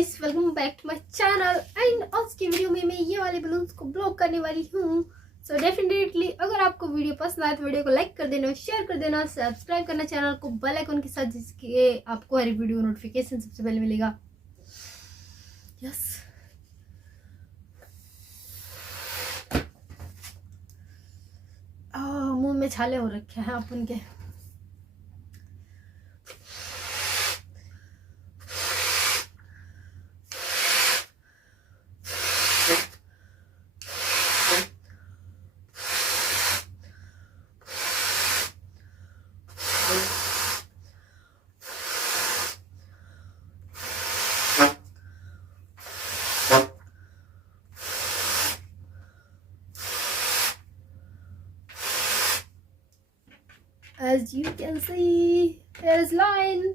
Guys, welcome back to my channel. And आज की video में मैं ये वाले बलून्स को ब्लॉक करने वाली हूँ। सो डेफिनेटली अगर आपको वीडियो पसंद आए तो वीडियो को लाइक कर देना, शेयर कर देना, सब्सक्राइब करना चैनल को बेल आइकन के साथ, जिसके आपको हर वीडियो नोटिफिकेशन सबसे पहले मिलेगा। यस, मुंह में छाले हो रखे हैं आप उनके। As you can see, there's lion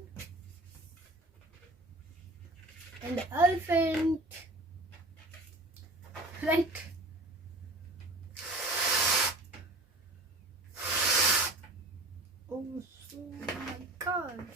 and elephant, right? Oh, my God.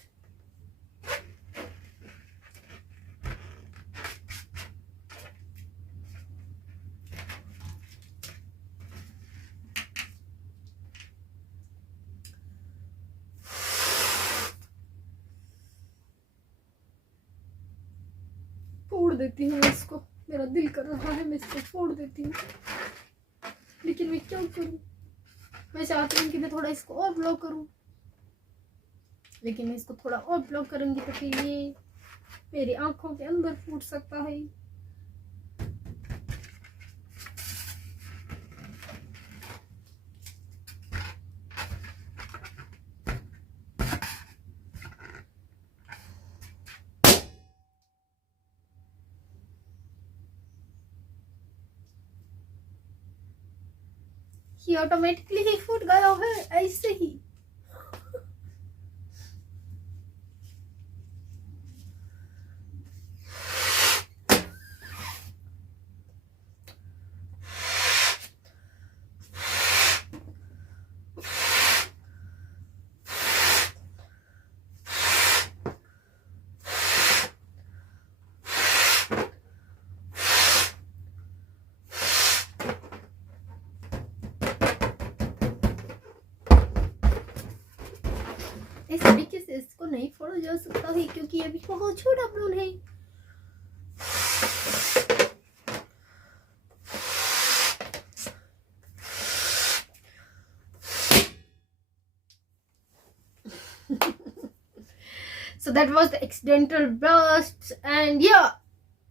फोड़ देती हूँ इसको, मेरा दिल कर रहा है मैं इसको फोड़ देती हूँ, लेकिन मैं क्या करूँ। मैं चाहती हूँ कि मैं थोड़ा इसको और ब्लॉक करूँ, लेकिन मैं इसको थोड़ा और ब्लॉक करूँगी तो फिर ये मेरी आंखों के अंदर फूट सकता है। ये ऑटोमेटिकली ही फूट गया है ऐसे ही। इस तरीके से इसको नहीं फोड़ा जा सकता है क्योंकि ये भी बहुत छोटा बलून है। So that was the accidental burst and yeah,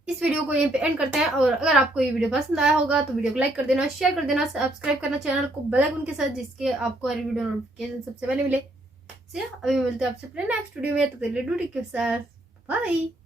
इस वीडियो को यहीं पे एंड करते हैं। और अगर आपको ये वीडियो पसंद आया होगा तो वीडियो को लाइक कर देना, शेयर कर देना, सब्सक्राइब करना चैनल को बेल आइकन के साथ, जिसके आपको हर वीडियो नोटिफिकेशन सबसे पहले मिले। अभी मिलते हैं आपसे अपने नेक्स्ट वीडियो में। तो डू टेक केयर, बाय।